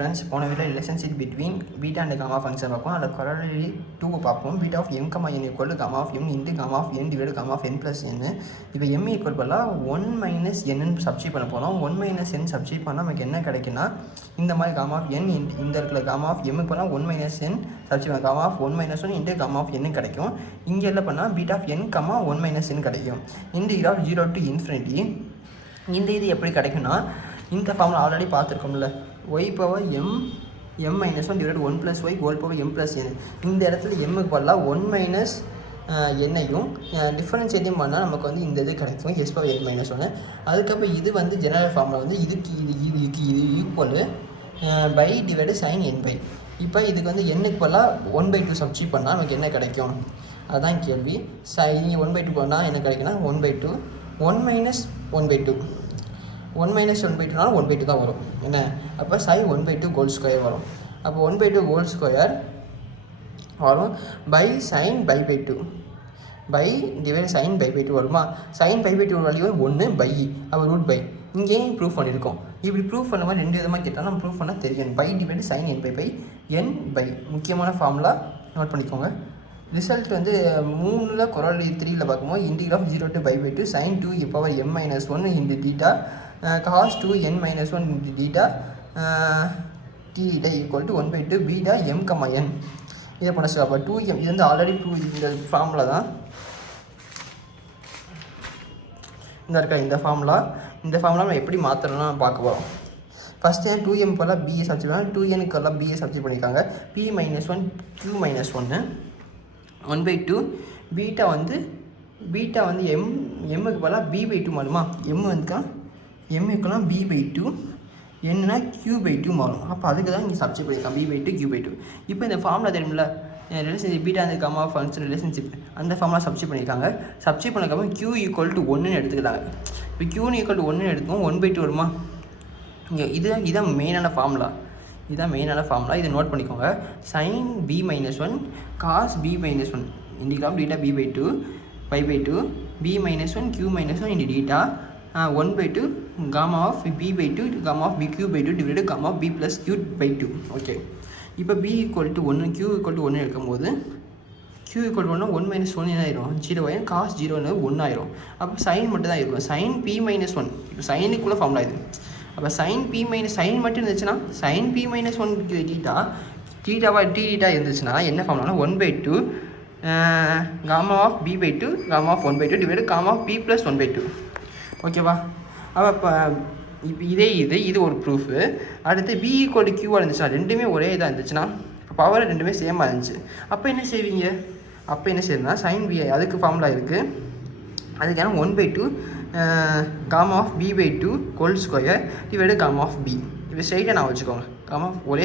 Friends, போன video relationship between beta and gamma function பார்ப்போம். அதில் கொரோலரி 2 பார்ப்போம். Beta of M comma N equal to gamma of M into gamma of N divide gamma of N plus N. இப்போ M equal பண்ணால் 1 minus என்னன்னு substitute பண்ண போகிறோம். 1 minus N substitute பண்ணால் நமக்கு என்ன கிடைக்குன்னா, இந்த மாதிரி காமா ஆஃப் என் இந்த இடத்துல காமா ஆஃப் எம்முக்கு பண்ணால் 1 மைனஸ் என் சப்ஸ்டிட் பண்ண gamma of 1 minus 1 into gamma of N கிடைக்கும். இங்கே எல்லாம் பண்ணால் beta of N comma 1 minus N கிடைக்கும். Integral of 0 to infinity. இந்த இது எப்படி கிடைக்குன்னா, இந்த ஃபார்முலா ஆல்ரெடி பார்த்துருக்கோம்ல, y power m minus 1 divided 1 plus y whole power m plus n. இந்த இடத்துல எம்முக்கு பதிலாக 1 மைனஸ் என்னையும் டிஃபரன்ஷியேட்டையும் பண்ணால் நமக்கு வந்து இந்த இது கிடைக்கும், எஸ் பவர் n மைனஸ் 1. அதுக்கப்புறம் இது வந்து ஜெனரல் ஃபார்முலா வந்து இதுக்கு இது equal pi divide sine n pi. இப்போ இதுக்கு வந்து என்னுக்கு பதிலாக 1/2 சப்ஸ்டிட் பண்ணால் நமக்கு என்ன கிடைக்கும், அதுதான் கேள்வி. நீங்கள் 1/2 பண்ணால் என்ன கிடைக்குன்னா 1/2 1 மைனஸ் 1/2 1 மைனஸ் 1/2னாலும் 1/2 தான் வரும் என்ன. அப்போ சைன் 1/2 ஹோல் ஸ்கொயர் வரும். அப்போ 1/2 ஹோல் ஸ்கொயர் வரும் pi sine π/2 pi divide sine π/2 வருமா. சைன் π/2 வேல்யூ 1 பை, அப்போ ரூட் பை. இங்கேயும் ப்ரூஃப் பண்ணியிருக்கோம். இப்படி ப்ரூஃப் பண்ண மாதிரி 2 விதமாக கேட்டால் நம்ம ப்ரூஃப் பண்ணால் தெரியும். Pi divide sine n pi n pi. முக்கியமான ஃபார்முலா நோட் பண்ணிக்கோங்க. ரிசல்ட் வந்து 3ல் கொரோலரி 3ல் பார்க்கும்போது integral of 0 to π/2 sin 2 power m minus 1 into theta cos 2 n minus 1 into theta theta equal to 1/2 beta m comma n. இதை பண்ண சொல்ல. அப்போ 2m இது வந்து ஆல்ரெடி இந்த ஃபார்முலா தான் இந்த இருக்கா. இந்த ஃபார்முலா நம்ம எப்படி மாற்றணும்னா பார்க்க போகிறோம். ஃபஸ்ட்டு 2m போல் பிஏ சப்ஸ்டிட் பண்ணால் 2nக்கு எல்லாம் பிஏ சப்ஸ்டிட் பண்ணியிருக்காங்க. p minus 1 q minus 1 1/2 beta வந்து எம்முக்கு பதிலாக b/2 மாறுமா. எம்முக்கெல்லாம் b/2 என்னன்னா q/2 மாறும். அப்போ அதுக்கு தான் இங்கே சப்ஸ்டிட் பண்ணியிருக்காங்க b/2 q/2. இப்போ இந்த ஃபார்முலா தெரியுமில்ல, ரிலேஷன்ஷிப் பீட்டா அந்த காமா ஃபங்க்ஷன் ரிலேஷன்ஷிப், அந்த ஃபார்முலா சப்ஸ்டிட் பண்ணியிருக்காங்க. சப்ஸ்டிட் பண்ணக்கப்புறம் q ஈக்குவல் டு 1ன்னு எடுத்துக்கிட்டாங்க. இப்போ q ஈக்குவல் டு 1ன்னு எடுத்துக்கோம். 1/2 வருமா. இங்கே இதுதான் மெயினான ஃபார்முலா. இதை நோட் பண்ணிக்கோங்க. sin b minus 1 cos b minus 1 integral theta b/2 π/2 b minus 1 q minus 1 into theta 1/2 gamma of b/2 gamma of b q/2 divided gamma of b plus q/2. Okay. இப்போ b equal to 1 q equal to 1 இருக்கும்போது q equal to 1 1 minus 1 என்ன ஆயிரும் 0 ஆயிரும். cos 0 1 ஆயிரும். அப்போ sign மட்டும் தான் இருக்கும். sin p minus 1 இப்போ சைனுக்குள்ளே ஃபார்முலா இது. அப்போ சைன் p மைனஸ் சைன் மட்டும் இருந்துச்சுன்னா sin p minus 1 டீட்டா இருந்துச்சுன்னா என்ன ஃபார்முலானா 1/2 gamma of b/2 gamma of 1/2 divided gamma of b plus 1/2. ஓகேவா. அப்போ இப்போ இது ஒரு ப்ரூஃபு. அடுத்து b ஈக்குவல் டு q இருந்துச்சுன்னா ரெண்டுமே ஒரே இதாக இருந்துச்சுன்னா பவர் ரெண்டுமே சேமாக இருந்துச்சு. அப்போ என்ன செய்வீங்கன்னா sin b அதுக்கு ஃபார்முலா இருக்குது. அதுக்கான 1/2 gamma of b/2 whole square divide gamma of b. இப்போ ஸ்ட்ரைட்டாக நான் வச்சுக்கோங்க. gamma of ஒரே